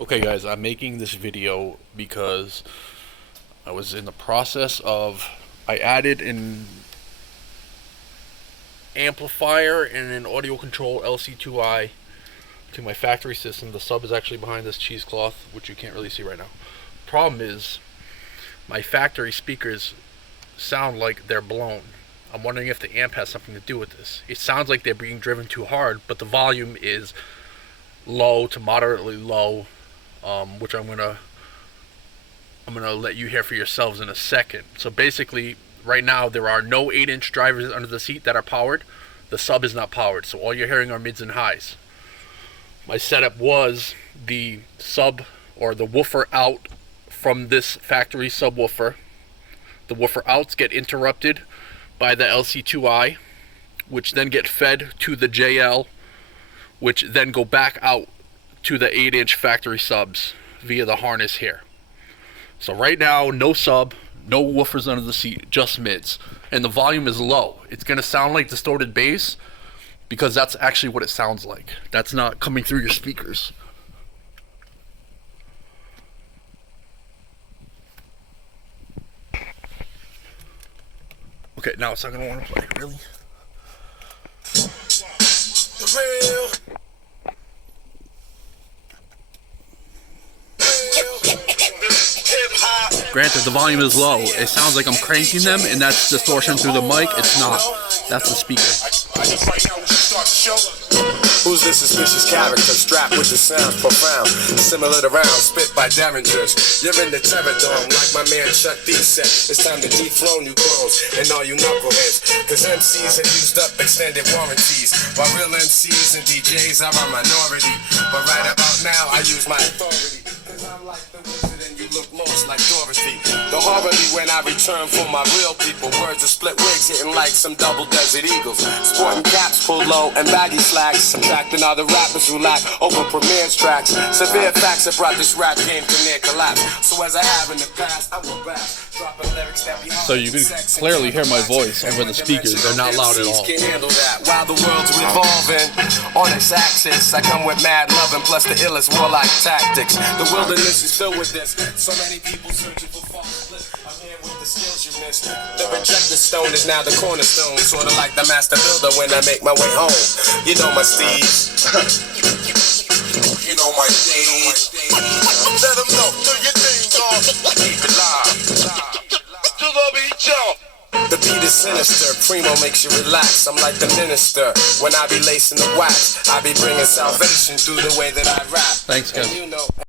Okay guys, I'm making this video because I was in the process of, I added an amplifier and an audio control LC2I to my factory system. The sub is actually behind this cheesecloth, which you can't really see right now. Problem is, my factory speakers sound like they're blown. I'm wondering if the amp has something to do with this. It sounds like they're being driven too hard, but the volume is low to moderately low, which I'm gonna let you hear for yourselves in a second. So basically, right now there are no 8-inch drivers under the seat that are powered. The sub is not powered, so all you're hearing are mids and highs. My setup was the sub or the woofer out from this factory subwoofer. The woofer outs get interrupted by the LC2I, which then get fed to the JL, which then go back out to the 8-inch factory subs via the harness here. So right now, no sub, no woofers under the seat, just mids. And the volume is low. It's going to sound like distorted bass because that's actually what it sounds like. That's not coming through your speakers. Okay, now it's not going to want to play, really? Granted, the volume is low. It sounds like I'm cranking them, and that's distortion through the mic. It's not. That's the speaker. Who's this suspicious character strapped with the sounds profound, similar to rounds spit by derringers? You're in the terror dome, like my man Chuck D said. It's time to dethrone you clones and all you knuckleheads. Cause MCs have used up extended warranties, while real MCs and DJs are a minority. But right about now, I use my authority. Cause I'm like the wizard and you look most like Dorothy. The horror me when I return for my real people. Words of split wigs hitting like some double desert eagles. Sporting caps pulled low and baggy slacks. Subtracting all the rappers who lack over Premier's tracks. Severe facts have brought this rap game to near collapse. So as I have in the past, I will rap. So you can clearly hear my voice over the speakers. They're not loud at all. Can't handle that. While the world's revolving on its axis, I come with mad love and plus the illest warlike tactics. The wilderness is filled with this. So many people searching for false bliss. I'm here with the skills you missed. The rejected stone is now the cornerstone. Sort of like the master builder when I make my way home. You know my steeds. You know my steeds. Let them know. Do your thing, dog. Keep it live. To the beat, y'all. The beat is sinister, Primo makes you relax. I'm like the minister, when I be lacing the wax I be bringing salvation through the way that I rap. Thanks, guys.